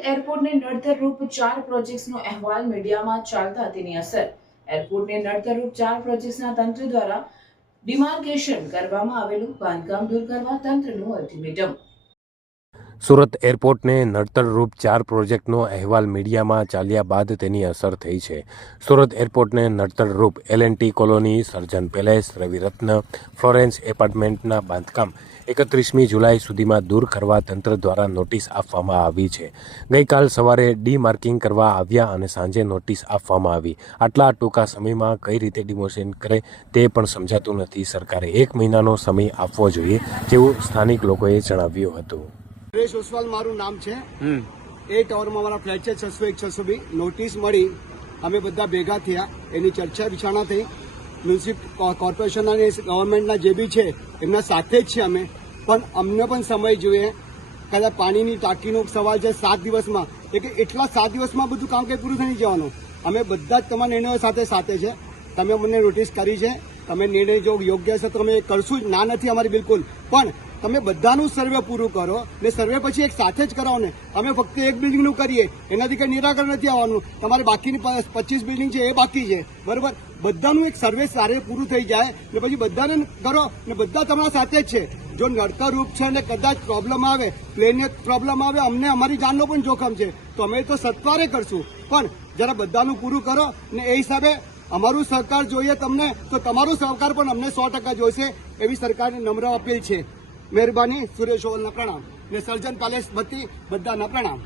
એરપોર્ટને નડતરરૂપ 4 પ્રોજેક્ટ્સનો અહેવાલ મીડિયામાં ચાલતા તેની અસર. એરપોર્ટને નડતરરૂપ 4 પ્રોજેક્ટ્સના તંત્ર દ્વારા ડિમાર્કેશન કરવામાં આવેલું બાંધકામ દૂર કરવા તંત્રનું અલ્ટિમેટમ. સુરત એરપોર્ટને નડતરરૂપ 4 પ્રોજેક્ટનો અહેવાલ મીડિયામાં ચાલ્યા બાદ તેની અસર થઈ છે. સુરત એરપોર્ટને નડતરરૂપ L&T કોલોની, સર્જન પેલેસ, રવિરત્ન, ફ્લોરેન્સ એપાર્ટમેન્ટના બાંધકામ 31મી જુલાઈ સુધીમાં દૂર કરવા તંત્ર દ્વારા નોટિસ આપવામાં આવી છે. ગઈકાલ સવારે ડીમાર્કિંગ કરવા આવ્યા અને સાંજે નોટિસ આપવામાં આવી. આટલા ટૂંકા સમયમાં કઈ રીતે ડિમોલિશન કરે તે પણ સમજાતું નથી. સરકારે 1 મહિનાનો સમય આપવો જોઈએ તેવું સ્થાનિક લોકોએ જણાવ્યું હતું. સુરેશ ઓસવાલ મારું નામ છે. એ ટાવરમાં મારા ફ્લેટ છે 601 602. નોટિસ મળી, અમે બધા ભેગા થયા, એની ચર્ચા વિચારણા થઈ. મ્યુનિસિપલ કોર્પોરેશનના અને ગવર્મેન્ટના જે બી છે એમના સાથે જ છે અમે, પણ અમને પણ સમય જોઈએ. કદાચ પાણીની ટાંકીનો સવાલ છે 7 દિવસમાં, એટલા 7 દિવસમાં બધું કામ કંઈ પૂરું થઈ જવાનું. અમે બધા જ તમારા નિર્ણયો સાથે છે. તમે મને નોટિસ કરી છે, તમે નિર્ણય જો યોગ્ય હશે તો અમે કરશું જ, ના નથી અમારી બિલકુલ. પણ તમે બધાનું સર્વે પૂરું કરો ને સર્વે પછી એક સાથે જ કરાવો ને. અમે ફક્ત એક બિલ્ડિંગનું કરીએ એનાથી કંઈ નિરાકરણ નથી આવવાનું. તમારે બાકીની 25 બિલ્ડિંગ છે એ બાકી છે, બરોબર. બધાનું એક સર્વે સારે પૂરું થઈ જાય ને પછી બધાને કરો ને બધા તમારા સાથે જ છે. જો નડતરરૂપ છે ને કદાચ પ્રોબ્લેમ આવે, પ્લેનને પ્રોબ્લેમ આવે, અમને અમારી જાનનો પણ જોખમ છે, તો અમે તો સત્વારે કરશું. પણ જરા બધાનું પૂરું કરો ને એ હિસાબે અમારું સહકાર જોઈએ તમને, તો તમારું સહકાર પણ અમને 100% જોઈશે એવી સરકારની નમ્ર અપીલ છે. મહેરબાની. સુરેશ ઓવલના પ્રણામ ને સર્જન પેલેસ વતી બધાના પ્રણામ.